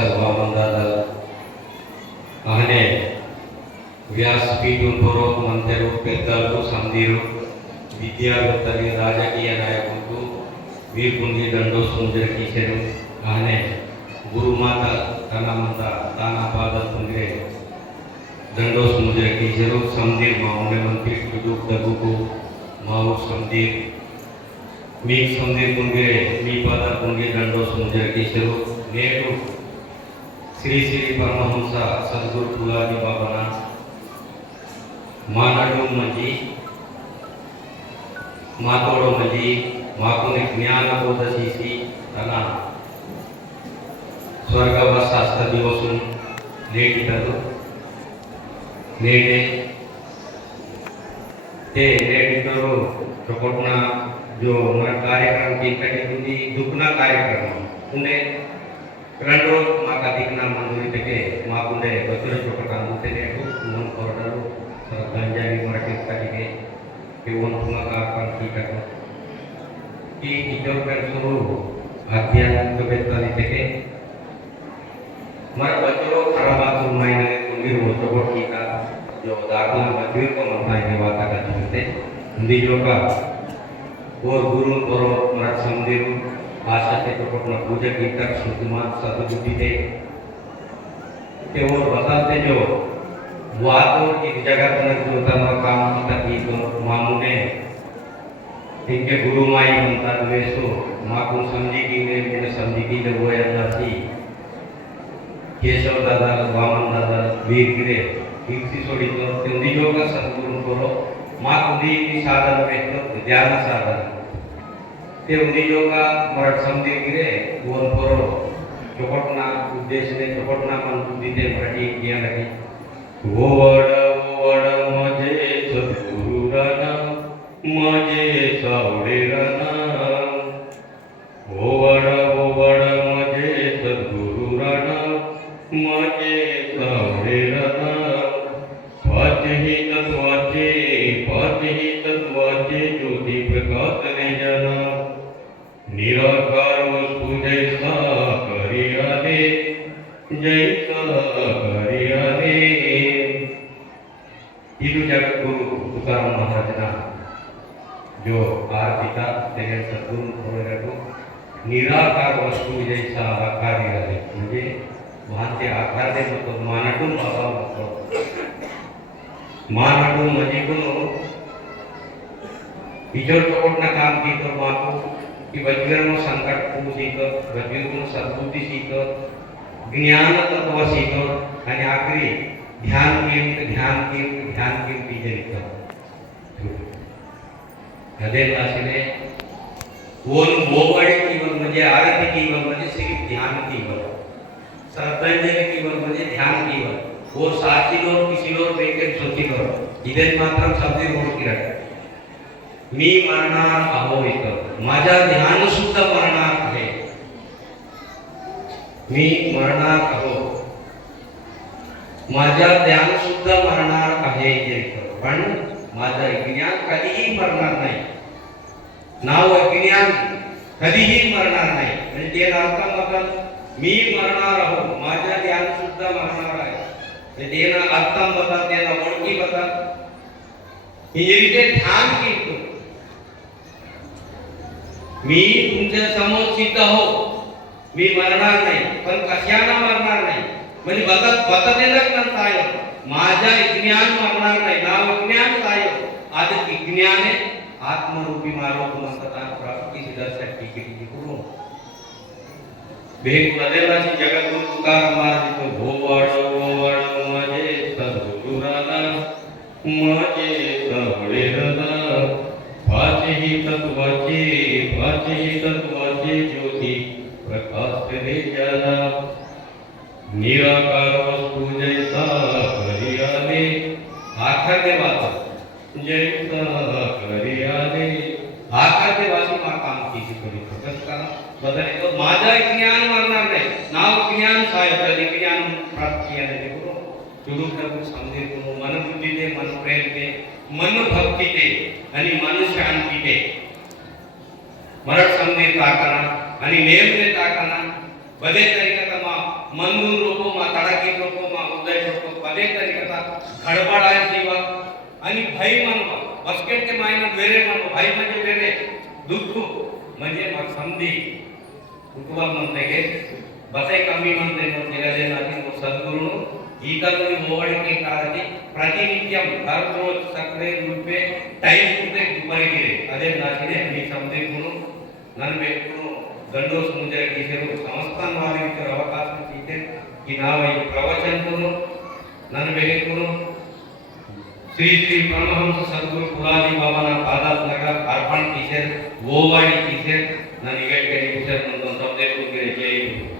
professor Wamandada आहने వ్యాసపీఠం మంత్రులు పెద్దలు సంధీరు విద్యావేత్తలు రాజకీయ నాయకులకు వీర్పుంగి దండో సుందర కిషోరు ఆనే గురుమాత తనమంత తానాపాద పుంగే దండో సుందర కిషోరు సంధీర్ మామూలు మంత్రి కుదుక్ దగుకు మావు సంధీర్ మీ సంధీర్ పుంగే మీ పాద పుంగే దండో సుందర కిషోరు నేడు శ్రీ శ్రీ పరమహంస సద్గురు పులాది బాబనా मानडू म्हणजे मातोडो म्हणजे माकुने ज्ञान बोधशीसी तना स्वर्गवासास्ता दिवसून लेटितलो लेटे ते लेटितलो चकोटना जो मन कार्यक्रम की कटी दुखना कार्यक्रम पुणे रंडो माका दिखना मंदुरी तके माकुंडे बतर चोकटा मुते ने मन कोरडलो गंजावी मराठी काटिके किंवा तुम्हाला आपण ठीक आहे की किशोरकर सुरू अध्ययन बेताली तेके मर बच्चों खराबातून मायने कुंडीर होतो की का जो दाखला मजूर को मनताय ने वाता का जीते हिंदी जो का और गुरु करो मराठ समझिर आशा के तो अपना पूजा की तक सुतमान सतबुद्धि दे के और बताते जो वातों की जगत में जो तन काम की तो मामूने इनके गुरु माई बनता वेसो माँ को समझी की ने समझी की जब वो अंदर थी केशव दादा वामन दादा वीर गिरे इसी सोड़ी तो तिंदी जो का सद्गुरु करो माँ कुंडी की साधन में तो ध्यान साधन ते उन्दी जो का मराठ समझी गिरे वो करो चौपटना उद्देश्य ने चौपटना मन बुद्धि दे मराठी ज्ञान रखी ओवड मजे सद्गुरु राना मजे सावडे राना ओवड मजे सद्गुरु राना मजे सावडे राना पाचही तत्वाचे ज्योति प्रकाश ने जाना निराकार वस्तु जैसा करियाने जैसा करियाने ಇದು ಜಗದ್ಗುರು ತುಕಾರಾम महाराजना जो आरतीता तेरे सद्गुरु होरेगो निराकार वस्तु जैसा आकार आहे म्हणजे भांते आकार दे मतो मानटून बाबा मतो मानटून म्हणजे कोण इजोर कोटना काम की तो बापू की वज्र में संकट को सीख वज्र को सद्बुद्धि सीख ज्ञान तत्व सीख आणि आखरी ध्यान की जरित हृदय वासीने ओन मोबाइल कीवर म्हणजे आरती कीवर म्हणजे सिर्फ ध्यान कीवर श्रद्धांजलि कीवर म्हणजे ध्यान कीवर वो साथीलोर किसीलोर बेकर सोचीलोर इधर मात्र शब्द बोल किरट मी मरणार आहो इथं माझा ध्यान सुद्धा मरणार आहे मी मरणार आहो माझा ध्यान सुद्धा मरणार आहे पण माझा ज्ञान कधीही मरणार नाही नाव ज्ञान कधीही मरणार नाही म्हणजे ते अर्थ मतलब मी मरणार आहो माझा ध्यान सुद्धा मरणार आहे तेना अर्थ बता तेना ओळखी बता ही रीते ध्यान कीतो मी तुमच्या समोर सिद्ध हो मी मरणार नाही पण कशाला मरणार नाही म्हणजे बततेलक नंतर माझा ज्ञान मरणार नाही नाव ज्ञान काय आज ज्ञान आहे आत्मरूपी मारो मस्तता प्राप्ति सिद्धसाठी टिकिटी करू भेट बदलाची जगद्गुरु तुकाराम महाराज तो भोवड मजे सद्गुरु राना मजे सावळे राना पाचही तत्वाचे ज्योति प्रकाश रे जाना निराकार वस्तु जैसा करियाने आखर देवाचा जैसा करियाने आखर देवाची मा काम किती करी फक्त करा बदले तो माझा ज्ञान मरणार नाही नाव ज्ञान सायत ज्ञान प्राप्ती आहे करो तुरु प्रभु समझे तो मन बुद्धि दे मन प्रेम दे मन भक्ति दे आणि मन शांती दे मराठ समझे ताकना आणि नेम दे ताकना बदे तरीका मा मनमून रोको मा तडाकी रोको मा उदय रोको पदे तरी कथा खडबड आहे जीवा आणि भाई मानवा बस्केट के मायना वेरे मानवा भाई म्हणजे वेरे दुःख म्हणजे मग समधी कुटुंबात म्हणते गे बसाई कमी म्हणते जगदे नाती सद्गुरुनु गीतालोनी मोवड़के कारति प्रतिनित्यम हर रोज सक्रे रूपे टाइम पूर्ते दुपरिगिरे अदे नाचिने मी समझे गुणु नन बेकुनु गंडो समुद्र कीसेरु समस्तान वाले विचार अवकाश कीते कि नाव ये प्रवचन कुनु नन बेकुनु श्री श्री परमहंस सद्गुरु कुलादी बाबा ना पादात लगा अर्पण कीसेर वो वाली कीसेर नन इवेट के विचार नंदन समझे कुगिरे जय